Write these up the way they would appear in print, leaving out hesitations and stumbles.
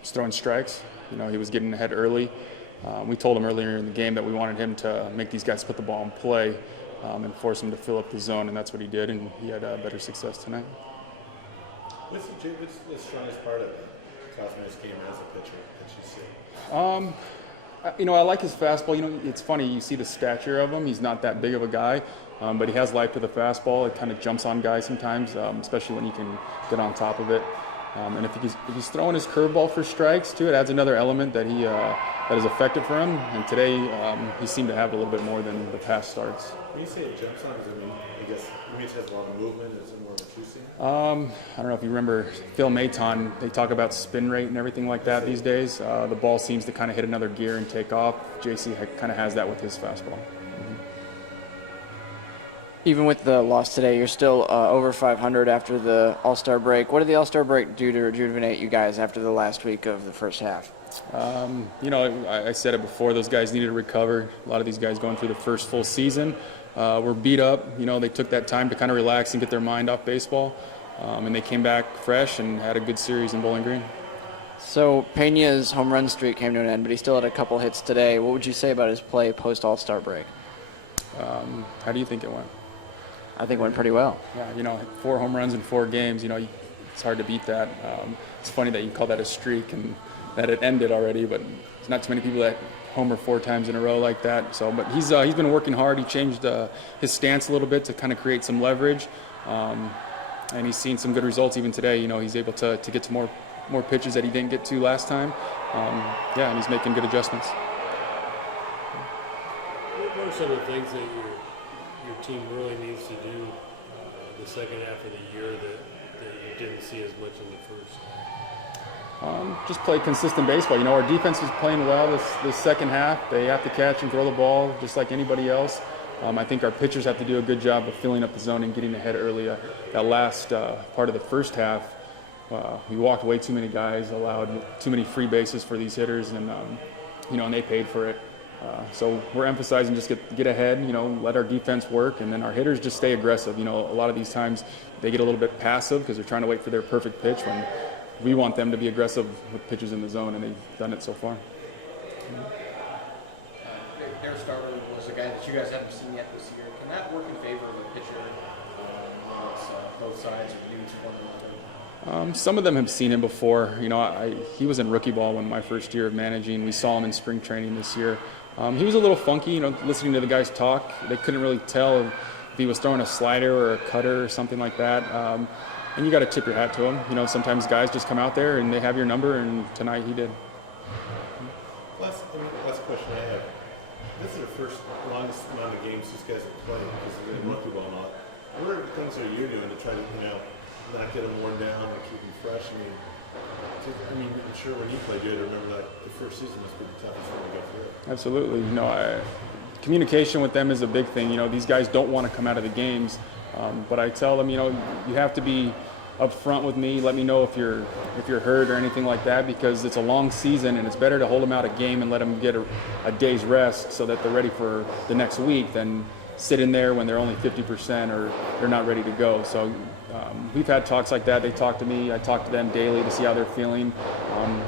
He's throwing strikes. He was getting ahead early. We told him earlier in the game that we wanted him to make these guys put the ball in play and force them to fill up the zone, and that's what he did, and he had better success tonight. What's the strongest part of Contreras' game as a pitcher that you see? I like his fastball. It's funny, you see the stature of him. He's not that big of a guy, but he has life to the fastball. It kind of jumps on guys sometimes, especially when he can get on top of it. And if he's throwing his curveball for strikes too, it adds another element that is effective for him. And today he seemed to have a little bit more than the past starts. When you say it jumps on, I guess it means it has a lot of movement. Is it more of a two-seam? I don't know if you remember Phil Maton. They talk about spin rate and everything like that these days. The ball seems to kind of hit another gear and take off. JC kind of has that with his fastball. Even with the loss today, you're still over 500 after the All-Star break. What did the All-Star break do to rejuvenate you guys after the last week of the first half? I said it before, those guys needed to recover. A lot of these guys going through the first full season were beat up. They took that time to kind of relax and get their mind off baseball. And they came back fresh and had a good series in Bowling Green. So Peña's home run streak came to an end, but he still had a couple hits today. What would you say about his play post-All-Star break? How do you think it went? I think it went pretty well. Yeah, 4 home runs in 4 games, it's hard to beat that. It's funny that you call that a streak and that it ended already, but there's not too many people that homer 4 times in a row like that. So, but he's been working hard. He changed his stance a little bit to kind of create some leverage, and he's seen some good results even today. He's able to get to more pitches that he didn't get to last time. And he's making good adjustments. What are some of the things that your team really needs to do the second half of the year that you didn't see as much in the first? Just play consistent baseball. Our defense is playing well this second half. They have to catch and throw the ball just like anybody else. I think our pitchers have to do a good job of filling up the zone and getting ahead early. That last part of the first half, we walked way too many guys, allowed too many free bases for these hitters, and and they paid for it. So we're emphasizing just get ahead, let our defense work, and then our hitters just stay aggressive. A lot of these times they get a little bit passive because they're trying to wait for their perfect pitch when we want them to be aggressive with pitches in the zone, and they've done it so far. Their starter was a guy that you guys haven't seen yet this year. Can that work in favor of a pitcher? Both sides are used one another. Some of them have seen him before. He was in rookie ball when my first year of managing. We saw him in spring training this year. He was a little funky, listening to the guys talk. They couldn't really tell if he was throwing a slider or a cutter or something like that. And you got to tip your hat to him. Sometimes guys just come out there and they have your number, and tonight he did. Last question I have. This is the first longest amount of games these guys have played because they're in rookie ball and all. What are the things that you're doing to try to, not get them worn down and keep them fresh? I'm sure when you played, you had to remember that the first season must be the toughest thing to go through. Absolutely. Communication with them is a big thing. These guys don't want to come out of the games, but I tell them, you have to be up front with me. Let me know if you're hurt or anything like that, because it's a long season and it's better to hold them out a game and let them get a day's rest so that they're ready for the next week than sit in there when they're only 50% or they're not ready to go. So we've had talks like that. They talk to me. I talk to them daily to see how they're feeling.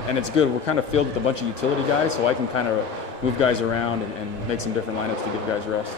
And it's good. We're kind of filled with a bunch of utility guys, so I can kind of move guys around and make some different lineups to give guys rest.